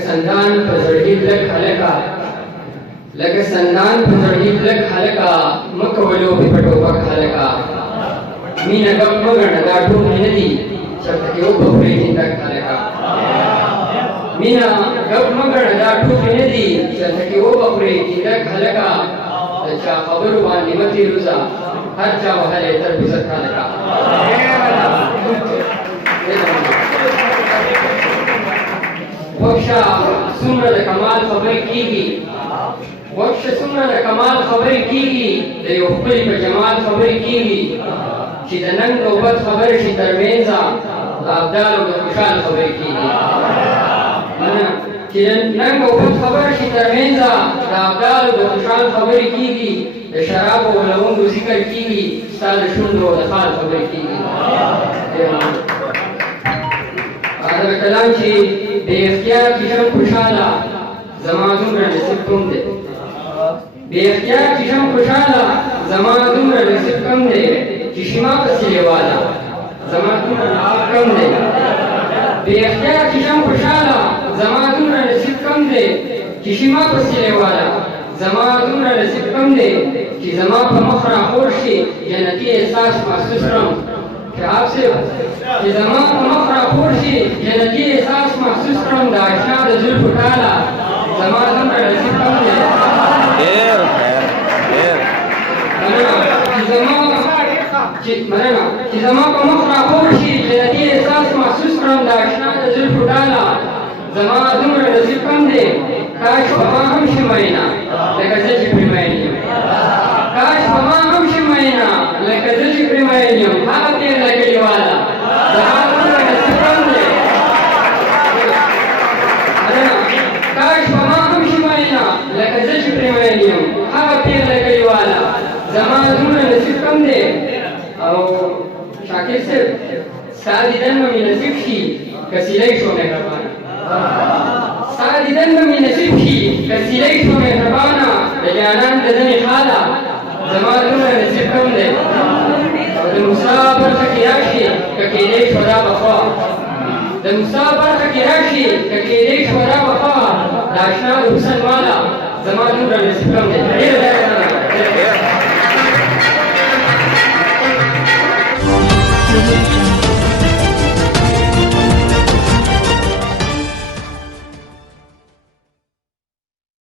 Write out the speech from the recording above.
سندان په زړګي لک هلکا لکه سندان په زړګي لک هلکا مکولو په ټوپک هلکا مینا ګم مګړه دا ټول نه دي شرط کې او په پرې تک هلکا مینا ګم مګړه دا ټول نه دي شرط کې او په پرې تک هلکا چا خبر باندې متي روزا هر چا وهله تر بزت هلکا وخشا څومره د کمال خبرې کیږي وخشا څومره د کمال خبرې کیږي د یو خپل په جمال خبرې کیږي چې د ننګ نوبت خبرې شي ترمنځه د ابدال او د خوشحال خبرې کیږي چې د ننګ نوبت خبرې شي ترمنځه د ابدال او د خوشحال خبرې کیږي د شراب او لونګو ذکر کیږي ستا د شونډو او د خال خبرې کیږي دا کلام چې بے اختیار کشم خوشحالا زما دومره نصیب کم دی بے اختیار کشم خوشحالا زما دومره نصیب کم دی چې شما پسې لیوالا زما دومره نصیب کم دی بے اختیار کشم خوشحالا زما دومره نصیب کم دی چې شما پسې لیوالا زما دومره نصیب کم دی چې زما په مخ راخور شي جنتي احساس محسوس کړم کہ آپ سے کہ زمان کو مخرا خورشی جنتی احساس محسوس کرم دا اشنا دا ظلف اٹھالا زمان دم کا نصیب کم دے کہ زمان کو مخرا خورشی جنتی احساس محسوس کرم دا اشنا دا ظلف اٹھالا زمان دم کا نصیب کم دے کاش بما ہم شمائنا لکہ زجی پریمائنیم کاش بما ہم شمائنا لکہ زجی پریمائنیم ہاں تیر لگلی والا زمان دمرا نصیب کم دے کاش بما ہم شمائنا لکہ زجی پریمائنیم ہاں تیر لگلی والا زمان دمرا نصیب کم دے او شاکر صرف سادی دن میں نصیب شی کسی لئی شو مہربانا سادی دن میں نصیب شی کسی لئی شو مہربانا جانان ددنی خالا زمان دمرا نصیب کم دے د موسی برخه کې راشي که کېدی شو دا بخوا د موسی برخه کې راشي که کېدی شو دا بخوا د اشنا د حسن والا زما دومره نصیب کم دی ډېر